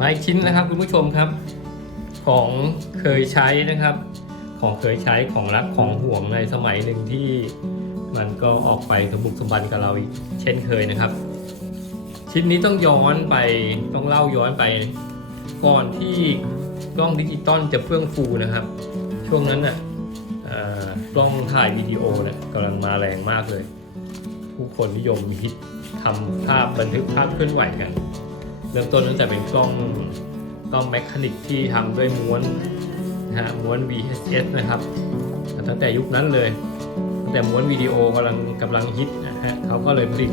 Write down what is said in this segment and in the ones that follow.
มาอีกชิ้นนะครับคุณผู้ชมครับ ของเคยใช้นะครับ ของเคยใช้ของรักของห่วงในสมัยหนึ่งที่มันก็ออกไปสมบุกสมบันกับเราอีกเช่นเคยนะครับ ชิ้นนี้ต้องย้อนไปต้องเล่าย้อนไป ก่อนที่กล้องดิจิตอลจะเฟื่องฟูนะครับ ช่วงนั้นน่ะเอ่อกล้องถ่ายวิดีโอเนี่ยกำลังมาแรงมากเลย ผู้คนนิยมฮิตทำภาพบันทึกภาพเคลื่อนไหวกัน เริ่มต้นตั้งแต่เป็นกล้องกล้องแมคานิกที่ทำด้วยม้วนนะฮะม้วน VHS นะครับตั้งแต่ยุคนั้นเลยตั้งแต่ม้วนวิดีโอกำลังกำลังฮิตนะฮะเขาก็เลยผลิต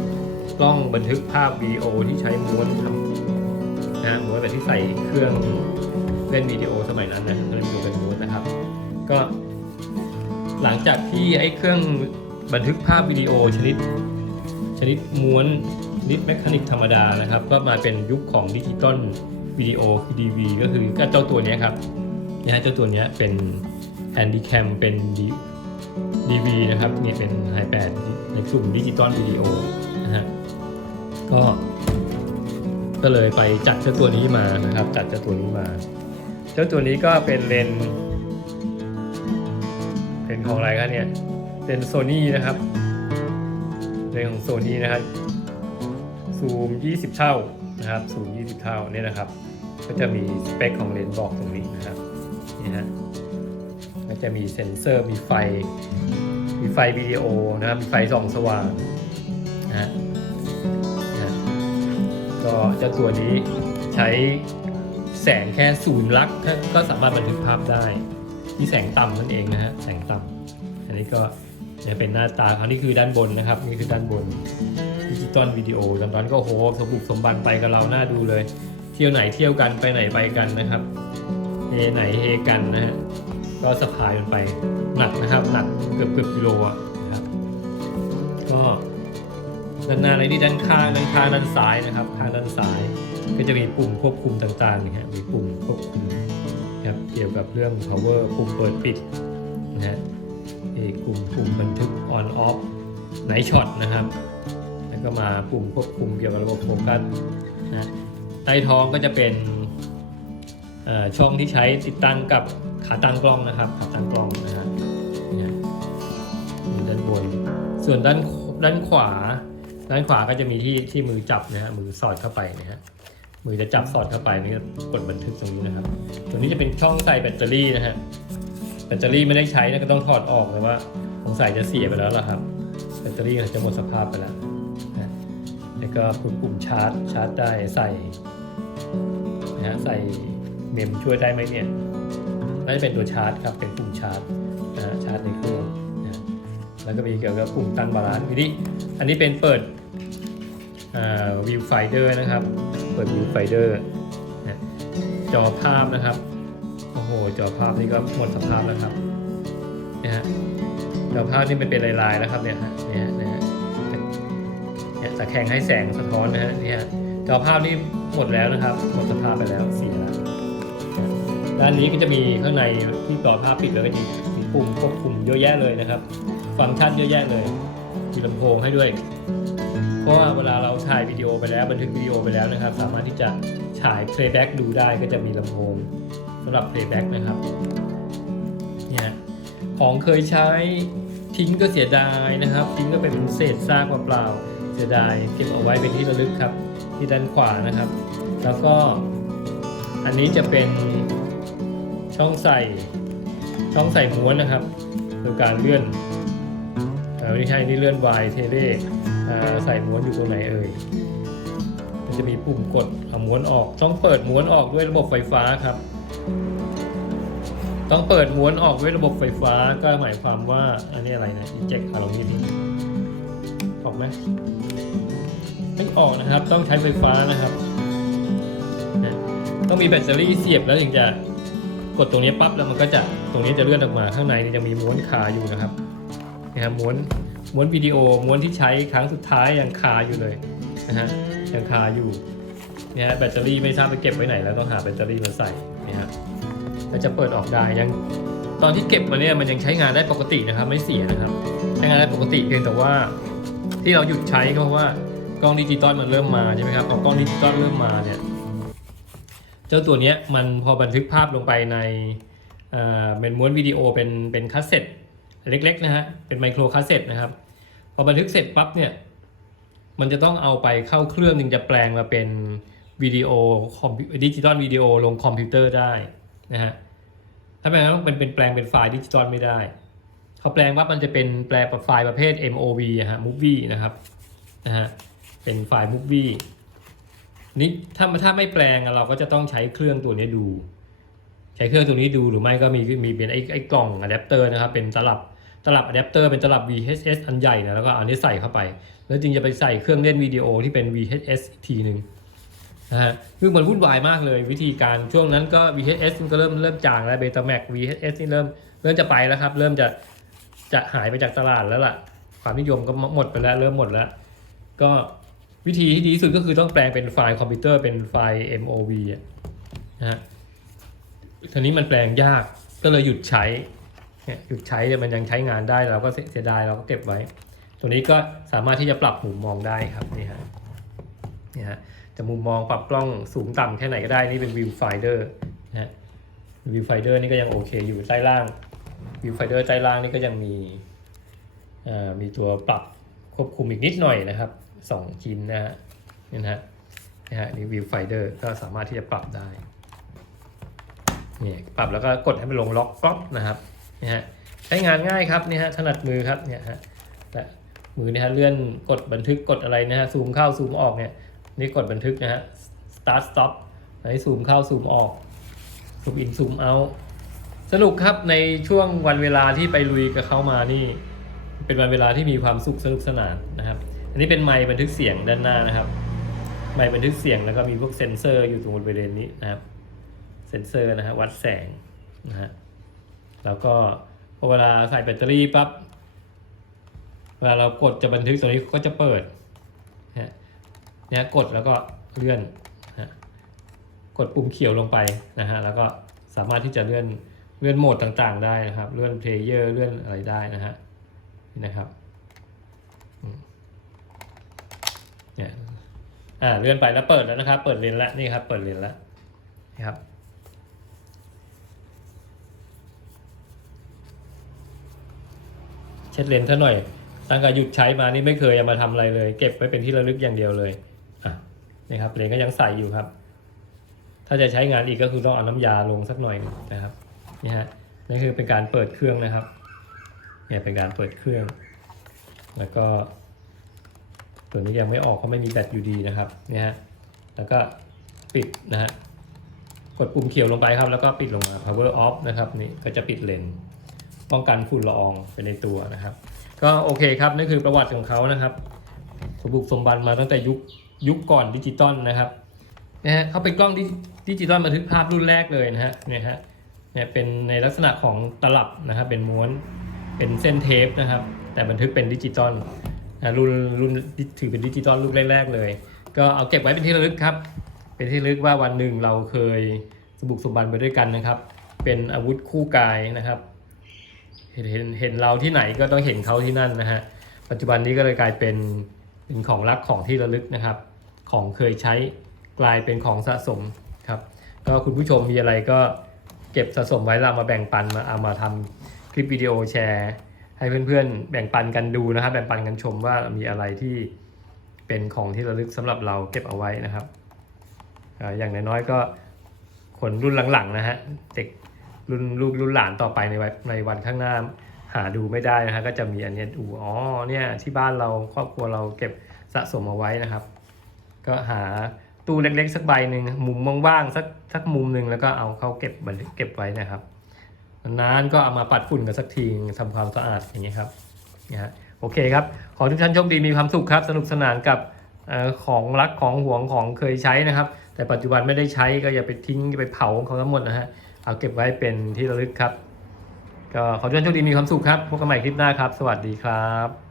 กล้องบันทึกภาพวิดีโอที่ใช้ม้วนทำนะฮะม้วนแบบที่ใส่เครื่องเล่นวิดีโอสมัยนั้นนะเล่นวิดีโอเป็นม้วนนะครับ ก็หลังจากที่ไอ้เครื่องบันทึกภาพวิดีโอชนิด ชนิดม้วน ชนิดแมคานิกธรรมดานะครับ ก็มาเป็นยุคของดิจิตอลวิดีโอคือ DV ก็คือเจ้าตัวนี้ครับนะฮะเจ้าตัวนี้เป็นแฮนดี้แคมเป็น DV นะครับนี่เป็นไฮแปดในกลุ่มดิจิตอลวิดีโอนะฮะก็ก็เลยไปจัดเจ้าตัวนี้มานะครับ จัดเจ้าตัวนี้มา เจ้าตัวนี้ก็เป็นเลนเป็นของอะไรกันเนี่ยเป็นโซนี่นะครับเลนของโซนี่นะครับ ซูม 20 เท่านะครับซูม 20 เท่าเนี่ยนะครับ ก็จะมีสเปคของเลนส์บอกตรงนี้นะครับนี่ฮะก็จะมีเซ็นเซอร์มีไฟ มีไฟวิดีโอนะครับมีไฟส่องสว่างนะฮะก็เจ้าตัวนี้ใช้แสงแค่ศูนย์ลักก็สามารถบันทึกภาพได้ ที่แสงต่ำนั่นเองนะฮะแสงต่ำอันนี้ก็จะเป็นหน้าตาเขานี่คือด้านบนนะครับ นี่คือด้านบน จิตอลวิดีโอตอนนั้นก็โหสมบุกสมบันไปกับเราหน้าดูเลย เที่ยวไหนเที่ยวกันไปไหนไปกันนะครับเฮไหนเฮกันนะฮะก็สะพายมันไปหนักนะครับหนักเกือบเกือบกิโลอะนะครับ ก็ด้านหน้าในนี่ด้านข้างด้านข้างด้านซ้ายนะครับข้างด้านซ้าย ก็จะมีปุ่มควบคุมต่างๆนะฮะมีปุ่มควบคุมนะครับเกี่ยวกับเรื่อง power ปุ่มเปิดปิดนะฮะอีกปุ่มปุ่มบันทึก on off night shot นะครับ แล้วก็มาปุ่มควบคุมเกี่ยวกับระบบโฟกัสนะใต้ท้องก็จะเป็นช่องที่ใช้ติดตั้งกับขาตั้งกล้องนะครับขาตั้งกล้องนะฮะด้านบน ส่วนด้านด้านขวา ด้านขวาก็จะมีที่ที่มือจับนะฮะมือสอดเข้าไปนะฮะมือจะจับสอดเข้าไปนี่ก็กดบันทึกตรงนี้นะครับตรงนี้จะเป็นช่องใส่แบตเตอรี่นะฮะแบตเตอรี่ไม่ได้ใช้นะก็ต้องถอดออกแต่ว่าสงสัยจะเสียไปแล้วล่ะครับแบตเตอรี่อาจจะหมดสภาพไปแล้ว แล้วก็ปุ่มปุ่มชาร์จชาร์จได้ใส่นะใส่เมมช่วยได้ไหมเนี่ยน่าจะเป็นตัวชาร์จครับเป็นปุ่มชาร์จนะชาร์จในเครื่องนะแล้วก็มีเกี่ยวกับปุ่มตั้งบาลานซ์อันนี้อันนี้เป็นเปิดวิวไฟเดอร์นะครับ เปิดวิวไฟเดอร์จอภาพนะครับโอ้โหจอภาพนี่ก็หมดสภาพแล้วครับเนี่ยฮะจอภาพนี่มันเป็นลายๆแล้วครับเนี่ยฮะเนี่ยฮะ เนี่ยตะแคงให้แสงสะท้อนนะฮะเนี่ยฮะจอภาพนี่หมดแล้วนะครับหมดสภาพไปแล้วเสียแล้วด้านนี้ก็จะมีข้างในที่ต่อภาพปิดแล้วก็จะมีปุ่มควบคุมเยอะแยะเลยนะครับ ฟังก์ชันเยอะแยะเลยมีลำโพงให้ด้วย เพราะว่าเวลาเราถ่ายวิดีโอไปแล้วบันทึกวิดีโอไปแล้วนะครับ สามารถที่จะฉาย playback ดูได้ก็จะมีลำโพงสำหรับ playback นะครับเนี่ยของเคยใช้ทิ้งก็เสียดายนะครับ ทิ้งก็เป็นเศษซากเปล่าๆ เสียดายเก็บเอาไว้เป็นที่ระลึกครับ ที่ด้านขวานะครับ แล้วก็อันนี้จะเป็นช่องใส่ช่องใส่ม้วนนะครับคือการเลื่อนไม่ใช่นี่เลื่อนวายเทเลใส่ม้วนอยู่ตรงไหนเอ่ยมันจะมีปุ่มกดเอาม้วนออกต้องเปิดม้วนออกด้วยระบบไฟฟ้าครับ ต้องเปิดม้วนออกด้วยระบบไฟฟ้าก็หมายความว่าอันนี้อะไรนะ eject คาร์ลนี่พี่ออกไหม ไม่ออกนะครับ ต้องใช้ไฟฟ้านะครับ ต้องมีแบตเตอรี่เสียบแล้วถึงจะกดตรงนี้ปั๊บแล้วมันก็จะตรงนี้จะเลื่อนออกมาข้างในนี่จะมีม้วนคาอยู่นะครับนะครับม้วนม้วนวิดีโอม้วนที่ใช้ครั้งสุดท้ายยังคาอยู่เลยนะฮะยังคาอยู่เนี่ยฮะแบตเตอรี่ไม่ทราบไปเก็บไว้ไหนแล้วต้องหาแบตเตอรี่มาใส่เนี่ยฮะก็จะเปิดออกได้ยังตอนที่เก็บมาเนี่ยมันยังใช้งานได้ปกตินะครับ ไม่เสียนะครับ ใช้งานได้ปกติเพียงแต่ว่าที่เราหยุดใช้ก็เพราะว่า กล้องดิจิตอลมันเริ่มมาใช่ไหมครับพอกล้องดิจิตอลเริ่มมาเนี่ยเจ้าตัวเนี้ยมันพอบันทึกภาพลงไปในเป็นม้วนวิดีโอเป็นเป็นคัสเซ็ตเล็กๆนะฮะเป็นไมโครคัสเซ็ตนะครับพอบันทึกเสร็จปั๊บเนี่ยมันจะต้องเอาไปเข้าเครื่องหนึ่งจะแปลงมาเป็นวิดีโอคอมดิจิตอลวิดีโอลงคอมพิวเตอร์ได้นะฮะถ้าไม่งั้นมันเป็นแปลงเป็นไฟล์ดิจิตอลไม่ได้เขาแปลงว่ามันจะเป็นแปลงไฟล์ประเภท MOV อะฮะ movie นะครับนะฮะ เป็นไฟล์ movie นี่ถ้าถ้าไม่แปลงอะเราก็จะต้องใช้เครื่องตัวนี้ดู ใช้เครื่องตัวนี้ดูหรือไม่ก็มีมีเป็นไอ้ไอ้กล่องอะแดปเตอร์นะครับเป็นตลับตลับอะแดปเตอร์เป็นตลับ VHS อันใหญ่นะแล้วก็เอาอันนี้ใส่เข้าไป แล้วจึงจะไปใส่เครื่องเล่นวิดีโอที่เป็น VHS อีกทีหนึ่งนะฮะคือมันวุ่นวายมากเลยวิธีการช่วงนั้นก็ VHS มันก็เริ่มเริ่มจางแล้วเบต้าแม็ก VHS นี่เริ่มเริ่มจะไปแล้วครับ เริ่มจะจะหายไปจากตลาดแล้วล่ะ ความนิยมก็หมดไปแล้วเริ่มหมดแล้ว ก็ วิธีที่ดีที่สุดก็คือต้องแปลงเป็นไฟล์คอมพิวเตอร์เป็นไฟล์ MOV อะนะฮะทีนี้มันแปลงยากก็เลยหยุดใช้เนี่ยหยุดใช้แต่มันยังใช้งานได้เราก็เสียดายเราก็เก็บไว้ตัวนี้ก็สามารถที่จะปรับมุมมองได้ครับนี่ฮะนี่ฮะจะมุมมองปรับกล้องสูงต่ำแค่ไหนก็ได้นี่เป็นวิวไฟเดอร์นะฮะวิวไฟเดอร์นี่ก็ยังโอเคอยู่ใต้ล่างวิวไฟเดอร์ใต้ล่างนี่ก็ยังมีอ่อมีตัวปรับ ควบคุมอีกนิดหน่อยนะครับสองชิ้นนะฮะนี่นะฮะนะฮะนี่วิวไฟเดอร์ก็สามารถที่จะปรับได้นี่ปรับแล้วก็กดให้มันลงล็อกป๊อปนะครับนี่ฮะใช้งานง่ายครับนี่ฮะถนัดมือครับเนี่ยฮะแต่มือเนี่ยฮะเลื่อนกดบันทึกกดอะไรนะฮะซูมเข้าซูมออกเนี่ยนี่กดบันทึกนะฮะ start stop ไหนซูมเข้าซูมออกซูมอินซูมเอาสนุกครับในช่วงวันเวลาที่ไปลุยกับเขามานี่ เป็นวันเวลาที่มีความสุขสนุกสนานนะครับ อันนี้เป็นไมค์บันทึกเสียงด้านหน้านะครับ ไมค์บันทึกเสียงแล้วก็มีพวกเซนเซอร์อยู่ตรงบริเวณนี้นะครับ เซนเซอร์นะฮะวัดแสงนะฮะ แล้วก็พอเวลาใส่แบตเตอรี่ปั๊บ เวลาเรากดจะบันทึกตัวนี้ก็จะเปิดนะฮะเนี่ยกดแล้วก็เลื่อนนะฮะกดปุ่มเขียวลงไปนะฮะ แล้วก็สามารถที่จะเลื่อนเลื่อนโหมดต่างๆ ได้นะครับ เลื่อนเพลเยอร์ เลื่อนอะไรได้นะฮะ นะครับเนี่ยอ่าเลื่อนไปแล้วเปิดแล้วนะครับ เปิดเลนแล้วนี่ครับ เปิดเลนแล้วนี่ครับเช็ดเลนซะหน่อยตั้งแต่หยุดใช้มานี่ไม่เคยมาทำอะไรเลย เก็บไว้เป็นที่ระลึกอย่างเดียวเลยอะนี่ครับเลนก็ยังใส่อยู่ครับ ถ้าจะใช้งานอีกก็คือต้องเอาน้ำยาลงสักหน่อยนะครับนี่ฮะนี่คือเป็นการเปิดเครื่องนะครับ เนี่ยเป็นการเปิดเครื่อง แล้วก็ตัวนี้ยังไม่ออกเพราะไม่มีแบตอยู่ดีนะครับเนี่ยฮะแล้วก็ปิดนะฮะกดปุ่มเขียวลงไปครับ แล้วก็ปิดลงมา power off นะครับนี่ก็จะปิดเลนส์ป้องกันฝุ่นละอองไปในตัวนะครับ ก็โอเคครับนั่คือประวัติของเขานะครับสมบุกสมบันมาตั้งแต่ยุคยุคก่อนดิจิตอลนะครับนะฮะเขาเป็นกล้องดิดิจิตอลบันทึกภาพรุ่นแรกเลยนะฮะเนี่ยฮะเนี่ยเป็นในลักษณะของตลับนะครับเป็นม้วน เป็นเส้นเทปนะครับ แต่บันทึกเป็นดิจิตอลรุ่นรุ่นถือเป็นดิจิตอลรุ่นแรกๆเลย ก็เอาเก็บไว้เป็นที่ระลึกครับ เป็นที่ระลึกว่าวันหนึ่งเราเคยสมบุกสมบันไปด้วยกันนะครับ เป็นอาวุธคู่กายนะครับ เห็นเห็นเห็นเราที่ไหนก็ต้องเห็นเขาที่นั่นนะฮะปัจจุบันนี้ก็เลยกลายเป็นเป็นของรักของที่ระลึกนะครับ ของเคยใช้กลายเป็นของสะสมครับ ก็คุณผู้ชมมีอะไรก็เก็บสะสมไว้เรามาแบ่งปันมาเอามาทำค ลิปวิดีโอแชร์ ให้เพื่อนๆ แบ่งปันกันดูนะครับ แบ่งปันกันชมว่ามีอะไรที่เป็นของที่ระลึกสำหรับเราเก็บเอาไว้นะครับ อย่างน้อยๆก็คนรุ่นหลังๆนะฮะเด็กรุ่นลูกรุ่นหลานต่อไปในวันในวันข้างหน้าหาดูไม่ได้นะฮะก็จะมีอันนี้ดูอ๋อเนี่ยที่บ้านเราครอบครัวเราเก็บสะสมเอาไว้นะครับ ก็หาตู้เล็กๆ สักใบหนึ่งมุมว่างๆสักสักมุมหนึ่งแล้วก็เอาเข้าเก็บบันทึกเก็บไว้นะครับ นานก็เอามาปัดฝุ่นกันสักทีทำความสะอาดอย่างนี้ครับนะฮะโอเคครับ ขอทุกท่านโชคดีมีความสุขครับ สนุกสนานกับอของรักของห่วงของเคยใช้นะครับ แต่ปัจจุบันไม่ได้ใช้ก็อย่าไปทิ้งไปเผาเขาทั้งหมดนะฮะเอาเก็บไว้เป็นที่ระลึกครับ ก็ขอทุกท่านโชคดีมีความสุขครับพบกันใหม่คลิปหน้าครับ สวัสดีครับ